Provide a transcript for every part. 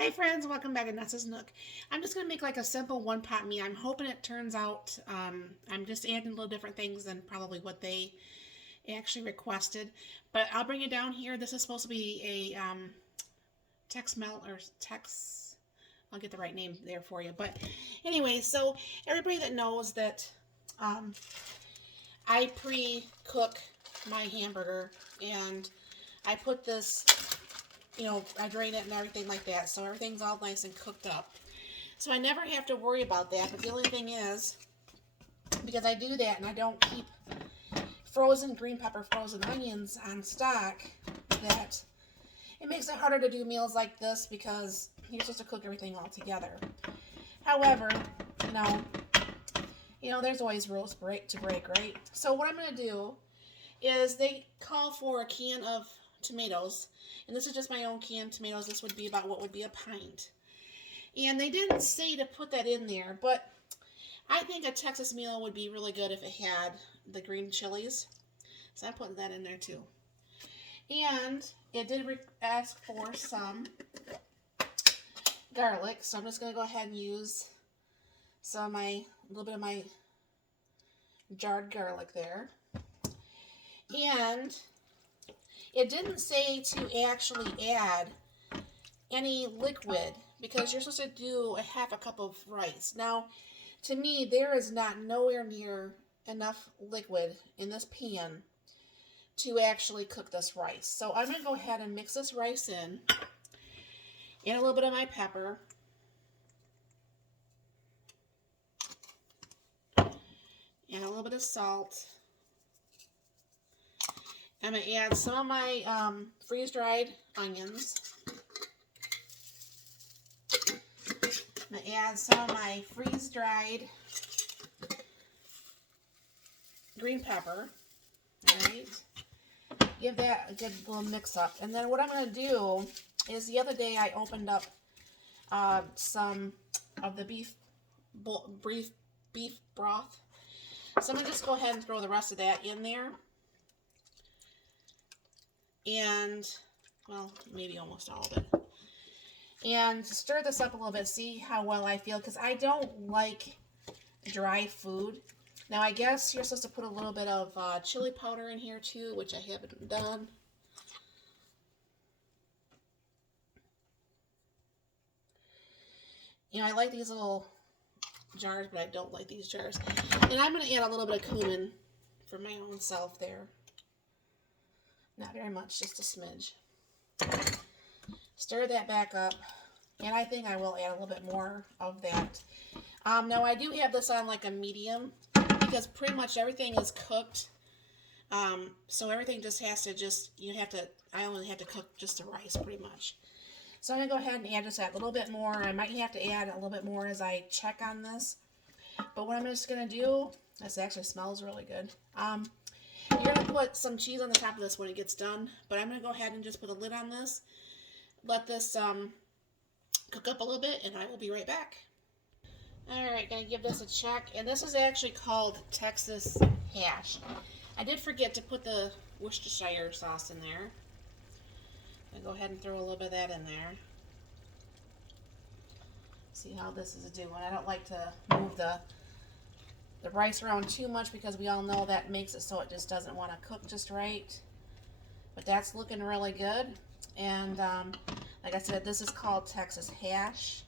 Hey friends, welcome back to Nessa's Nook. I'm just going to make like a simple one pot meal. I'm hoping it turns out, I'm just adding little different things than probably what they actually requested. But I'll bring it down here. This is supposed to be a Tex Melt or Tex, I'll get the right name there for you. But anyway, so everybody that knows that I pre-cook my hamburger and I put this, I drain it and everything like that, so everything's all nice and cooked up. So I never have to worry about that, but the only thing is, because I do that and I don't keep frozen green pepper, frozen onions on stock, that it makes it harder to do meals like this because you're supposed to cook everything all together. However, there's always rules to break, right? So what I'm going to do is they call for a can of tomatoes, and this is just my own canned tomatoes. This would be about what would be a pint. And they didn't say to put that in there, but I think a Texas meal would be really good if it had the green chilies. So I'm putting that in there too. And it did ask for some garlic, so I'm just going to go ahead and use a little bit of my jarred garlic there. And it didn't say to actually add any liquid because you're supposed to do a half a cup of rice. Now, to me, there is nowhere near enough liquid in this pan to actually cook this rice. So I'm going to go ahead and mix this rice in, add a little bit of my pepper, and a little bit of salt. I'm going to add some of my freeze-dried onions. I'm going to add some of my freeze-dried green pepper. Alright. Give that a good little mix up. And then what I'm going to do is the other day I opened up some of the beef broth. So I'm going to just go ahead and throw the rest of that in there. And, well, maybe almost all of it. And stir this up a little bit, see how well I feel, because I don't like dry food. Now, I guess you're supposed to put a little bit of chili powder in here too, which I haven't done. I like these little jars, but I don't like these jars. And I'm going to add a little bit of cumin for my own self there. Not very much, just a smidge. Stir that back up, and I think I will add a little bit more of that. Now I do have this on like a medium because pretty much everything is cooked. So everything just has to I only have to cook just the rice pretty much. So I'm going to go ahead and add just that little bit more. I might have to add a little bit more as I check on this. But what I'm just going to do, this actually smells really good. You're going to put some cheese on the top of this when it gets done, but I'm going to go ahead and just put a lid on this. Let this cook up a little bit, and I will be right back. Alright, going to give this a check, and this is actually called Texas hash. I did forget to put the Worcestershire sauce in there. I'm going to go ahead and throw a little bit of that in there. See how this is doing. I don't like to move the rice around too much because we all know that makes it so it just doesn't want to cook just right. But that's looking really good. And like I said, this is called Texas hash.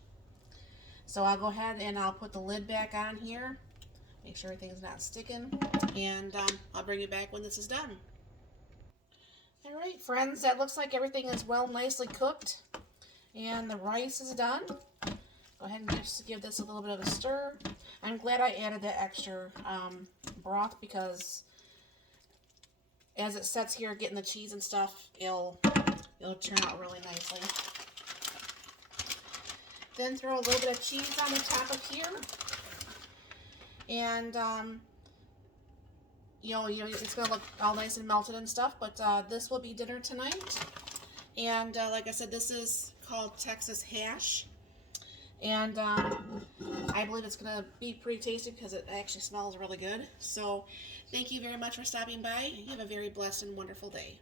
So I'll go ahead and I'll put the lid back on here. Make sure everything's not sticking. And I'll bring it back when this is done. Alright friends, that looks like everything is nicely cooked. And the rice is done. Go ahead and just give this a little bit of a stir. I'm glad I added that extra broth because as it sets here getting the cheese and stuff, it'll turn out really nicely. Then throw a little bit of cheese on the top of here. And it's going to look all nice and melted and stuff, but this will be dinner tonight. And like I said, this is called Texas hash. And I believe it's going to be pretty tasty because it actually smells really good. So thank you very much for stopping by. You have a very blessed and wonderful day.